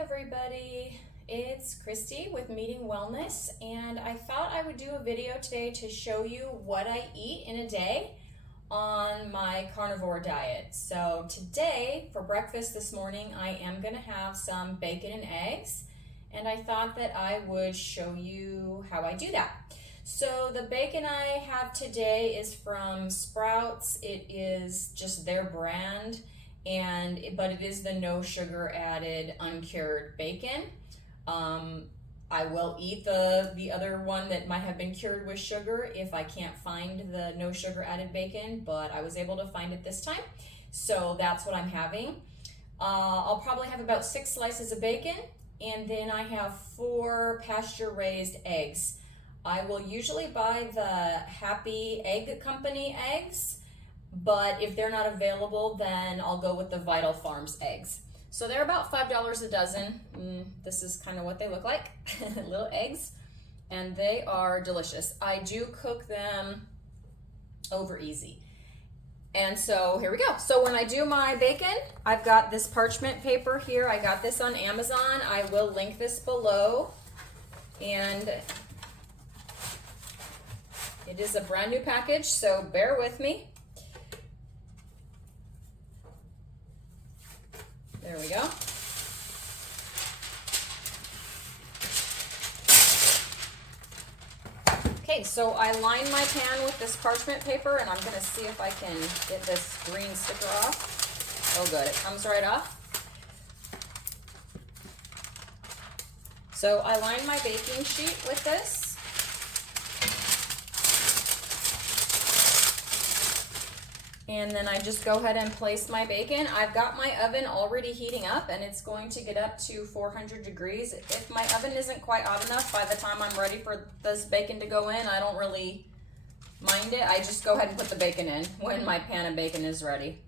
everybody, it's Christy with Meeting Wellness, and I thought I would do a video today to show you what I eat in a day on my carnivore diet. So today for breakfast this morning I am going to have some bacon and eggs, and I thought that I would show you how I do that. So the bacon I have today is from Sprouts. It is just their brand, but it is the no sugar added uncured bacon. I will eat the other one that might have been cured with sugar if I can't find the no sugar added bacon, but I was able to find it this time, so that's what I'm having. I'll probably have about 6 slices of bacon, and then I have 4 pasture raised eggs. I will usually buy the Happy Egg Company eggs, but if they're not available, then I'll go with the Vital Farms eggs. So they're about $5 a dozen. This is kind of what they look like, little eggs, and they are delicious. I do cook them over easy. And so here we go. So when I do my bacon, I've got this parchment paper here. I got this on Amazon. I will link this below, and it is a brand new package, so bear with me. There we go. Okay, so I line my pan with this parchment paper, and I'm going to see if I can get this green sticker off. Oh good, it comes right off. So I line my baking sheet with this. And then I just go ahead and place my bacon. I've got my oven already heating up, and it's going to get up to 400 degrees. If my oven isn't quite hot enough by the time I'm ready for this bacon to go in, I don't really mind it. I just go ahead and put the bacon in when my pan of bacon is ready.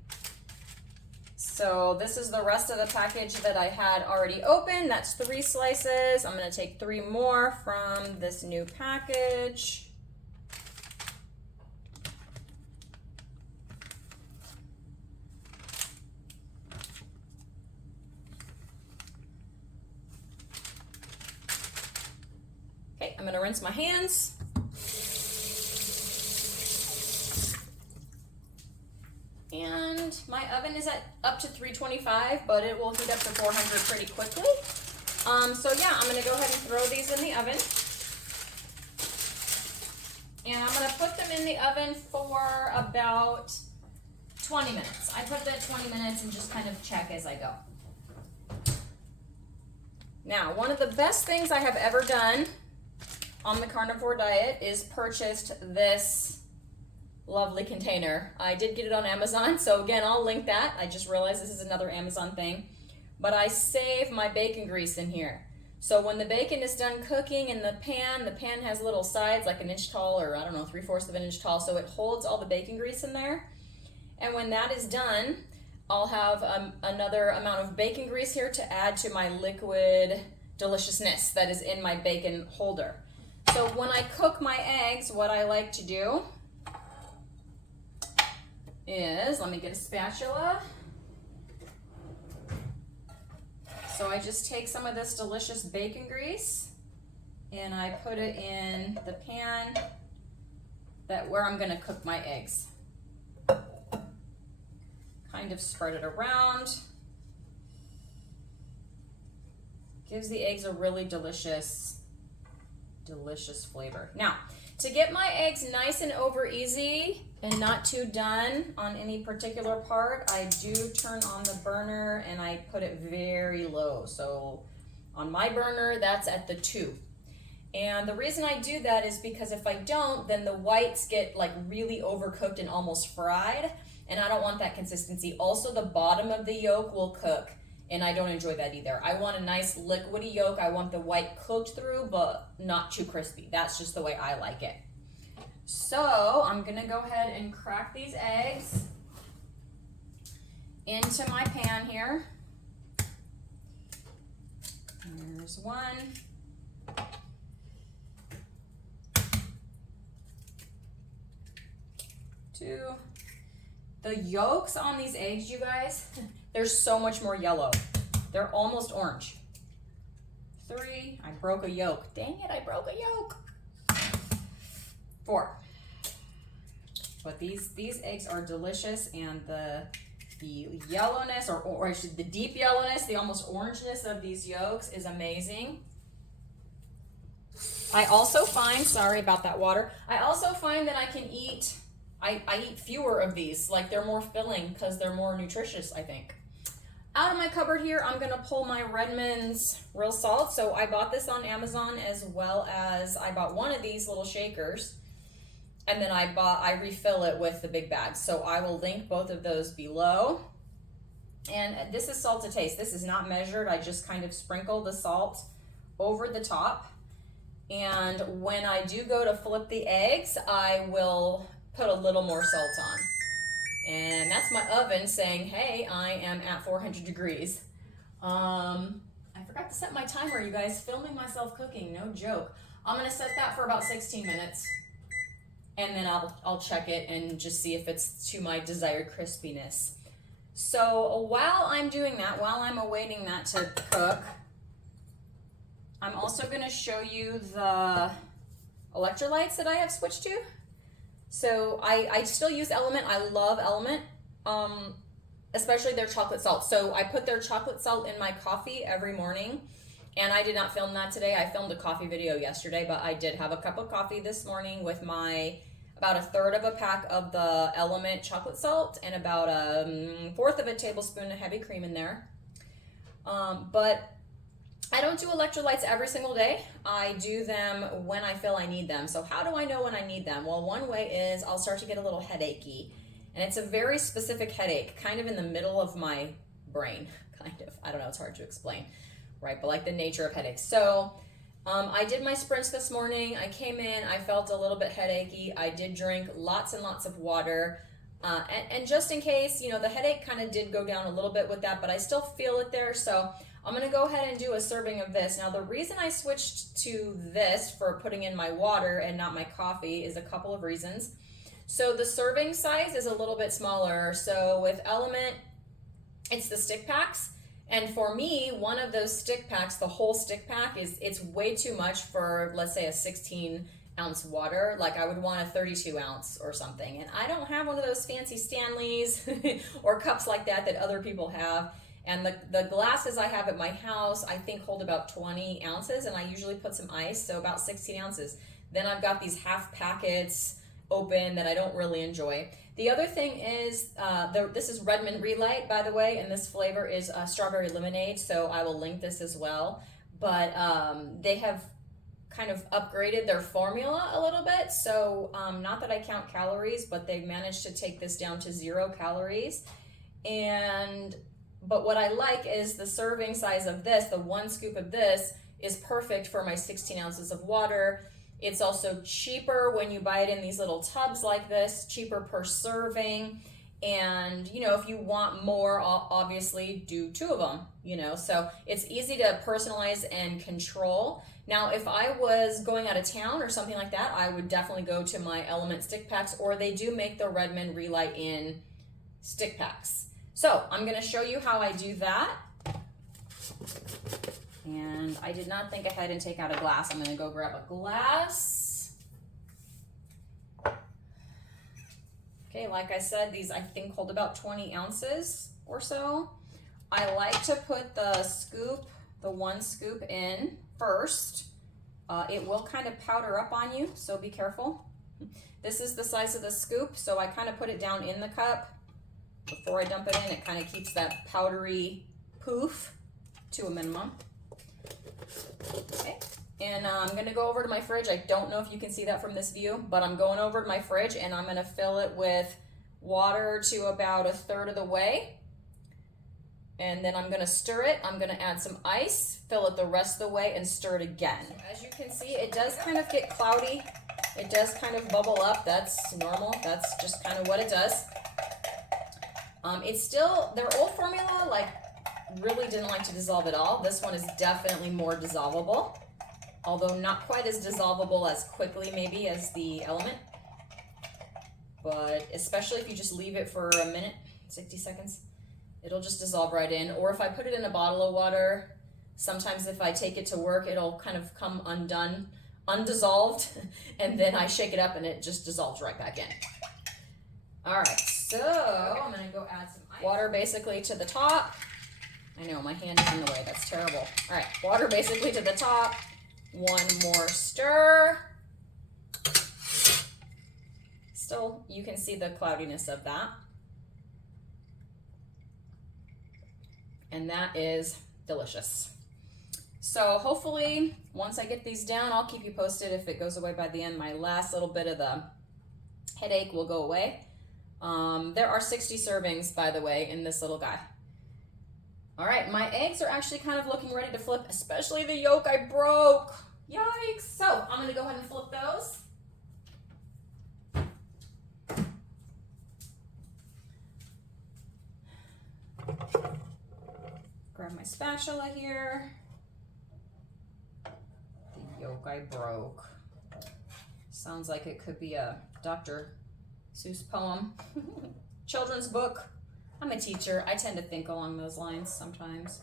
So this is the rest of the package that I had already open. That's 3 slices. I'm gonna take 3 more from this new package. I'm going to rinse my hands. And my oven is at up to 325, but it will heat up to 400 pretty quickly. So yeah, I'm going to go ahead and throw these in the oven. And I'm going to put them in the oven for about 20 minutes. I put that 20 minutes and just kind of check as I go. Now, one of the best things I have ever done on the carnivore diet is purchased this lovely container. I did get it on Amazon, so again, I'll link that. I just realized this is another Amazon thing. But I save my bacon grease in here. So when the bacon is done cooking in the pan has little sides like 1 inch tall, or I don't know, 3/4 of an inch tall, so it holds all the bacon grease in there. And when that is done, I'll have another amount of bacon grease here to add to my liquid deliciousness that is in my bacon holder. So when I cook my eggs, what I like to do is, let me get a spatula. So I just take some of this delicious bacon grease and I put it in the pan where I'm gonna cook my eggs. Kind of spread it around. Gives the eggs a really delicious flavor. Now, to get my eggs nice and over easy and not too done on any particular part, I do turn on the burner and I put it very low. So on my burner, that's at the 2. And the reason I do that is because if I don't, then the whites get like really overcooked and almost fried, and I don't want that consistency. Also, the bottom of the yolk will cook, and I don't enjoy that either. I want a nice liquidy yolk. I want the white cooked through, but not too crispy. That's just the way I like it. So I'm gonna go ahead and crack these eggs into my pan here. There's 1. 2. The yolks on these eggs, you guys, they're so much more yellow. They're almost orange. 3. I broke a yolk. Dang it, I broke a yolk. 4. But these eggs are delicious, and the yellowness, or actually the deep yellowness, the almost orangeness of these yolks is amazing. I also find, sorry about that water, I also find that I can eat, I eat fewer of these, like they're more filling because they're more nutritious, I think. Out of my cupboard here, I'm gonna pull my Redmond's Real Salt. So I bought this on Amazon, as well as I bought one of these little shakers, and then I refill it with the big bag. So I will link both of those below. And this is salt to taste. This is not measured. I just kind of sprinkle the salt over the top. And when I do go to flip the eggs, I will put a little more salt on. And that's my oven saying, hey, I am at 400 degrees. I forgot to set my timer, you guys. Filming myself cooking, no joke. I'm gonna set that for about 16 minutes. And then I'll check it and just see if it's to my desired crispiness. So while I'm doing that, while I'm awaiting that to cook, I'm also gonna show you the electrolytes that I have switched to. So I still use Element. I love Element, especially their chocolate salt. So I put their chocolate salt in my coffee every morning. And I did not film that today. I filmed a coffee video yesterday, but I did have a cup of coffee this morning with my about 1/3 of a pack of the Element chocolate salt and about 1/4 of a tablespoon of heavy cream in there. But I don't do electrolytes every single day. I do them when I feel I need them. So how do I know when I need them? Well, one way is I'll start to get a little headachy. And it's a very specific headache, kind of in the middle of my brain, kind of. I don't know, it's hard to explain. Right, but like the nature of headaches. So I did my sprints this morning. I came in, I felt a little bit headachy. I did drink lots and lots of water. And just in case, you know, the headache kind of did go down a little bit with that, but I still feel it there. So I'm gonna go ahead and do a serving of this. Now the reason I switched to this for putting in my water and not my coffee is a couple of reasons. So the serving size is a little bit smaller. So with Element, it's the stick packs. And for me, one of those stick packs, the whole stick pack, it's way too much for, let's say, a 16-ounce water. Like I would want a 32-ounce or something. And I don't have one of those fancy Stanleys or cups like that other people have. And the glasses I have at my house, I think hold about 20 ounces, and I usually put some ice, so about 16 ounces. Then I've got these half packets open that I don't really enjoy. The other thing is, this is Redmond Relight, by the way, and this flavor is strawberry lemonade, so I will link this as well. But they have kind of upgraded their formula a little bit, so not that I count calories, but they've managed to take this down to 0 calories. But what I like is the serving size of this, the 1 scoop of this, is perfect for my 16 ounces of water. It's also cheaper when you buy it in these little tubs like this, cheaper per serving. And, you know, if you want more, obviously do 2 of them, you know. So it's easy to personalize and control. Now, if I was going out of town or something like that, I would definitely go to my Element stick packs, or they do make the Redmond Relight in stick packs. So I'm going to show you how I do that. And I did not think ahead and take out a glass. I'm going to go grab a glass. Okay, like I said, these I think hold about 20 ounces or so. I like to put the 1 scoop in first. It will kind of powder up on you, so be careful. This is the size of the scoop, so I kind of put it down in the cup before I dump it in. It kind of keeps that powdery poof to a minimum. Okay, and I'm gonna go over to my fridge. I don't know if you can see that from this view, but I'm going over to my fridge and I'm gonna fill it with water to about 1/3 of the way. And then I'm gonna stir it. I'm gonna add some ice, fill it the rest of the way, and stir it again. As you can see, it does kind of get cloudy. It does kind of bubble up. That's normal. That's just kind of what it does. It's still, their old formula, like, really didn't like to dissolve at all. This one is definitely more dissolvable, although not quite as dissolvable as quickly maybe as the Element. But especially if you just leave it for a minute, 60 seconds, it'll just dissolve right in. Or if I put it in a bottle of water, Sometimes if I take it to work, it'll kind of come undissolved, and then I shake it up and it just dissolves right back in. All right, so I'm gonna go add some water basically to the top. I know my hand is in the way, that's terrible. All right, water basically to the top. One more stir. Still, you can see the cloudiness of that. And that is delicious. So hopefully, once I get these down, I'll keep you posted. If it goes away by the end, my last little bit of the headache will go away. There are 60 servings, by the way, in this little guy. All right, my eggs are actually kind of looking ready to flip, especially the yolk I broke. Yikes. So I'm gonna go ahead and flip those. Grab my spatula here. The yolk I broke. Sounds like it could be a Dr. Seuss poem. Children's book. I'm a teacher. I tend to think along those lines sometimes.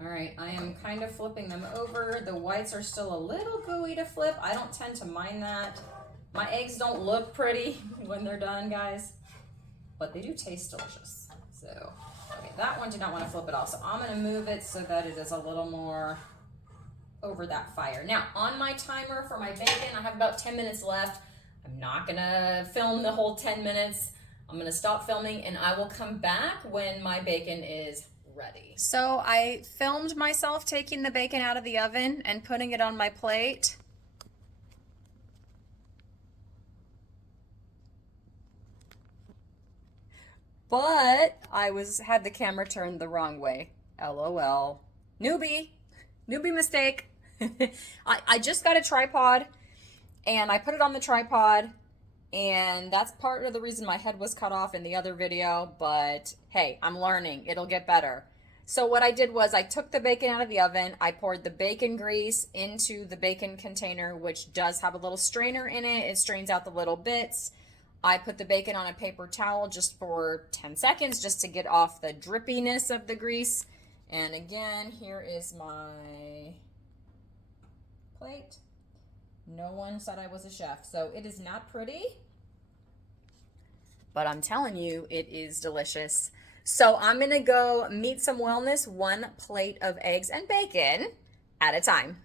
All right, I am kind of flipping them over. The whites are still a little gooey to flip. I don't tend to mind that. My eggs don't look pretty when they're done, guys, but they do taste delicious. So, okay, that one did not want to flip at all. So I'm gonna move it so that it is a little more over that fire. Now, on my timer for my bacon, I have about 10 minutes left. I'm not gonna film the whole 10 minutes. I'm gonna stop filming and I will come back when my bacon is ready. So I filmed myself taking the bacon out of the oven and putting it on my plate. But I had the camera turned the wrong way. LOL. Newbie mistake. I just got a tripod and I put it on the tripod, and that's part of the reason my head was cut off in the other video, but hey, I'm learning. It'll get better. So what I did was I took the bacon out of the oven, I poured the bacon grease into the bacon container, which does have a little strainer in it. It strains out the little bits. I put the bacon on a paper towel just for 10 seconds just to get off the drippiness of the grease. And again, here is my plate. No one said I was a chef, so it is not pretty, but I'm telling you, it is delicious. So I'm gonna go meet some wellness, one plate of eggs and bacon at a time.